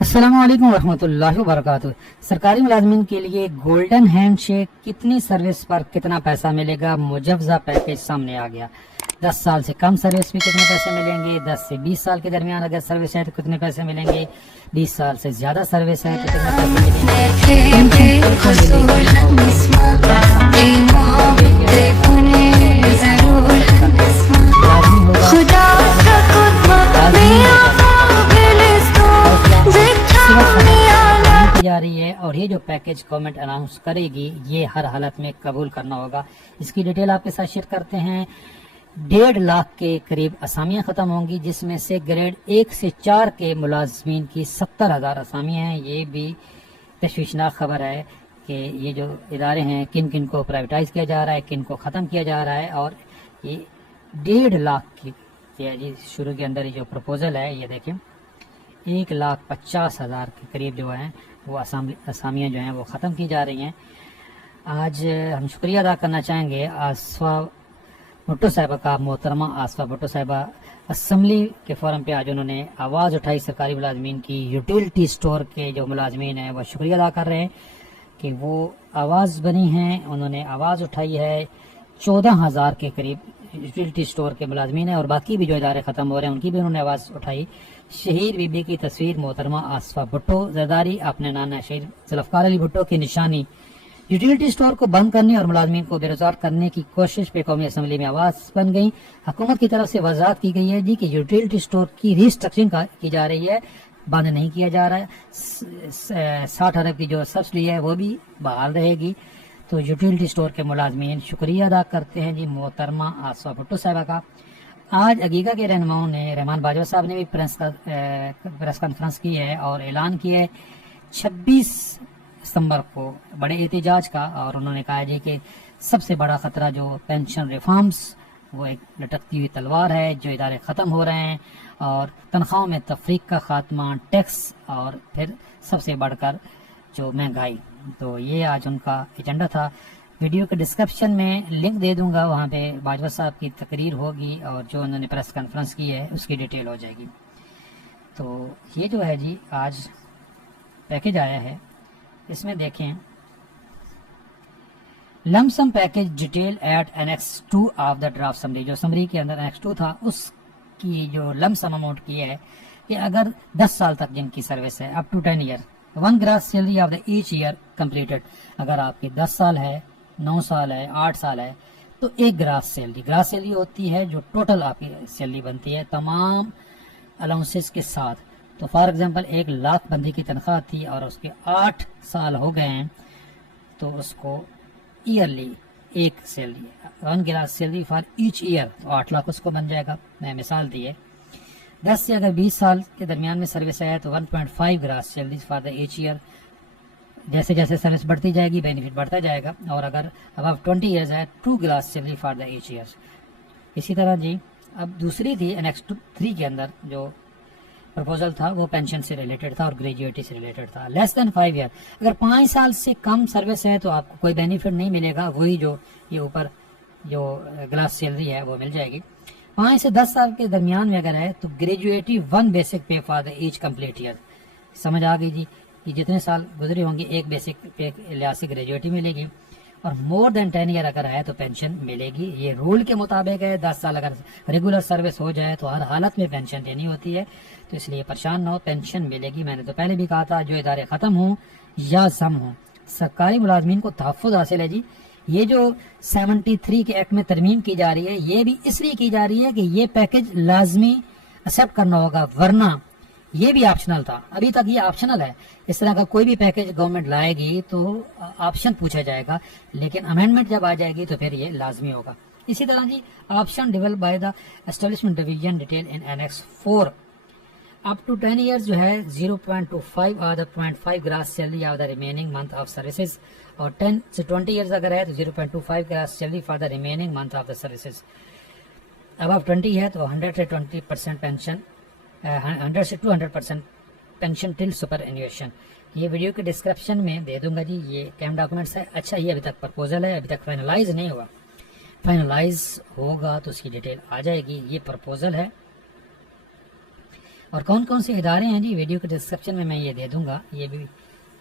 अस्सलामुअलैकुम वरहमतुल्लाहि वबरकातुहू। सरकारी मुलाजमीन के लिए गोल्डन हैंड शेक कितनी सर्विस पर कितना पैसा मिलेगा, मुजवजा पैकेज सामने आ गया। 10 साल से कम सर्विस में कितने पैसे मिलेंगे, 10 से 20 साल के दरमियान अगर सर्विस है तो कितने पैसे मिलेंगे, 20 साल से ज्यादा सर्विस है तो कितने पैसे जा रही है। और ये जो पैकेज गवर्नमेंट अनाउंस करेगी ये हर हालत में कबूल करना होगा। इसकी डिटेल आपके साथ शेयर करते हैं। 1.5 लाख के करीब असामियां खत्म होंगी, जिसमें से ग्रेड 1 से 4 के मुलाजमीन की 70,000 असामियां हैं। ये भी तशवीशनाक खबर है कि ये जो इदारे हैं किन किन को प्राइवेटाइज किया जा रहा है, किन को ख़त्म किया जा रहा है। और ये 1.5 लाख की जी शुरू के अंदर ये जो प्रपोजल है ये देखें 1,50,000 के करीब जो हैं वो असामियाँ जो हैं वो ख़त्म की जा रही हैं। आज हम शुक्रिया अदा करना चाहेंगे आसफा भुट्टो साहिबा का, मोहतरमा आसफा भुट्टो साहिबा असम्बली के फोरम पे आज उन्होंने आवाज़ उठाई सरकारी मुलाजमीन की। यूटिलिटी स्टोर के जो मुलाजमीन हैं वह शुक्रिया अदा कर रहे हैं कि वो आवाज़ बनी हैं, उन्होंने आवाज़ उठाई है। 14,000 के करीब यूटिलिटी स्टोर के मुलाजमीन हैं और बाकी भी जो इदारे ख़त्म हो रहे हैं उनकी भी उन्होंने आवाज़ उठाई। शहीद बीबी की तस्वीर मोहतरमा आसफा भुट्टो जरदारी अपने नाना शहीद जुल्फ़कार अली भुट्टो की निशानी। यूटिलिटी स्टोर को बंद करने और मुलाजमीन को बेरोजगार करने की कोशिश पे कौमी असम्बली में आवाज़ बन गई। हुकूमत की तरफ से वजाहत की गई है जी कि यूटिलिटी स्टोर की रिस्ट्रक्चरिंग की जा रही है, बंद नहीं किया जा रहा है। 60 अरब की जो सब्सिडी है वो भी बहाल रहेगी। तो यूटिलिटी स्टोर के मुलाजमीन शुक्रिया अदा करते हैं जी मोहतरमा आसफा भुट्टो साहिबा का। आज अगीगा के रहनुमाओं ने, रहमान बाजवा साहब ने भी प्रेस कॉन्फ्रेंस की है और ऐलान किया है 26 सितंबर को बड़े एहतजाज का। और उन्होंने कहा जी कि सबसे बड़ा खतरा जो पेंशन रिफॉर्म्स वो एक लटकती हुई तलवार है, जो इदारे ख़त्म हो रहे हैं और तनख्वाहों में तफरीक का खात्मा, टैक्स और फिर सबसे बढ़कर जो महंगाई। तो ये आज उनका एजेंडा था। वीडियो के डिस्क्रिप्शन में लिंक दे दूंगा, वहाँ पे बाजवा साहब की तकरीर होगी और जो उन्होंने प्रेस कॉन्फ्रेंस की है उसकी डिटेल हो जाएगी। तो ये जो है जी आज पैकेज आया है, इसमें देखें lump sum package detail at annex 2 of the draft summary. जो समरी के अंदर एनेक्स 2 था उसकी जो लमसम अमाउंट की है कि अगर 10 साल तक जिनकी सर्विस है up to 10 year 1 gross salary of the each year completed. अगर आपकी 10 साल है, 9 साल है, 8 साल है तो 1 ग्रास सैलरी होती है जो टोटल आपकी सैलरी बनती है तमाम अलाउंसेस के साथ। तो फॉर एग्जांपल 1 लाख बंदी की तनख्वाह थी और उसके 8 साल हो गए हैं तो उसको ईयरली एक salary 1 gross salary for each year तो 8 लाख उसको बन जाएगा। मैं मिसाल दी है। 10 से अगर 20 साल के दरमियान में सर्विस है तो 1.5 grass salary for the each year. जैसे जैसे सर्विस बढ़ती जाएगी बेनिफिट बढ़ता जाएगा। और अगर अब 20 ईयर्स है 2 grass salary for the each year. इसी तरह जी अब दूसरी थी एनेक्स 3 के अंदर जो प्रपोजल था वो पेंशन से रिलेटेड था और ग्रेजुएटी से रिलेटेड था। लेस देन 5 ईयर, अगर 5 साल से कम सर्विस है तो आपको कोई बेनिफिट नहीं मिलेगा, वही जो ये ऊपर जो ग्रास सैलरी है वो मिल जाएगी। 5 से 10 साल के दरमियान में अगर है तो ग्रेजुएटी 1 बेसिक पे for the each complete year. समझ आ गई जी कि जितने साल गुजरे होंगे एक बेसिक पे लिहाज से ग्रेजुएटी मिलेगी। और मोर देन 10 ईयर अगर है तो पेंशन मिलेगी। ये रूल के मुताबिक है। 10 साल अगर रेगुलर सर्विस हो जाए तो हर हालत में पेंशन देनी होती है, तो इसलिए परेशान ना हो, पेंशन मिलेगी। मैंने तो पहले भी कहा था जो इदारे ख़त्म हों या जम हों सरकारी मुलाजमीन को तहफ़्फ़ुज़ हासिल है जी। ये जो 73 के एक्ट में तरमीम की जा रही है ये भी इसलिए की जा रही है कि ये पैकेज लाजमी एक्सेप्ट करना होगा, वरना ये भी ऑप्शनल था। अभी तक ये ऑप्शनल है। इस तरह का कोई भी पैकेज गवर्नमेंट लाएगी तो ऑप्शन पूछा जाएगा, लेकिन अमेंडमेंट जब आ जाएगी तो फिर ये लाजमी होगा। इसी तरह G option develop by the establishment division detail in annex 4 up to 10 years जो है 0.25 और 0.5 gross salary of the remaining month of services. और 10 से 20 ईयर्स अगर है तो 0.25 gross salary for the remaining month of the services. अब 20 है तो 100 से 20% पेंशन, 100 से 200% पेंशन टिल सुपर एन्युएशन। ये वीडियो के डिस्क्रिप्शन में दे दूंगा जी। ये कैम डॉक्यूमेंट्स है। अच्छा ये अभी तक प्रपोजल है, अभी तक फाइनलाइज नहीं हुआ। फाइनलाइज होगा तो उसकी डिटेल आ जाएगी। ये प्रपोजल है اور کون کون سے ادارے ہیں جی، ویڈیو کے ڈسکرپشن میں یہ دے دوں گا یہ بھی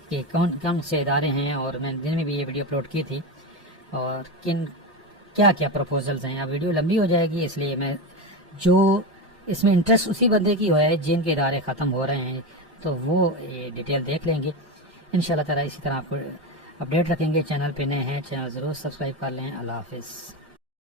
کہ کون کون سے ادارے ہیں، اور میں دن میں بھی یہ ویڈیو اپلوڈ کی تھی، اور کیا کیا پروپوزلز ہیں۔ اب ویڈیو لمبی ہو جائے گی، اس لیے میں جو اس میں انٹرسٹ اسی بندے کی ہوا ہے جن کے ادارے ختم ہو رہے ہیں تو وہ یہ ڈیٹیل دیکھ لیں گے انشاءاللہ تعالی۔ اسی طرح آپ کو اپڈیٹ رکھیں گے۔ چینل پہ نئے ہیں، چینل ضرور سبسکرائب کر لیں۔ اللہ حافظ۔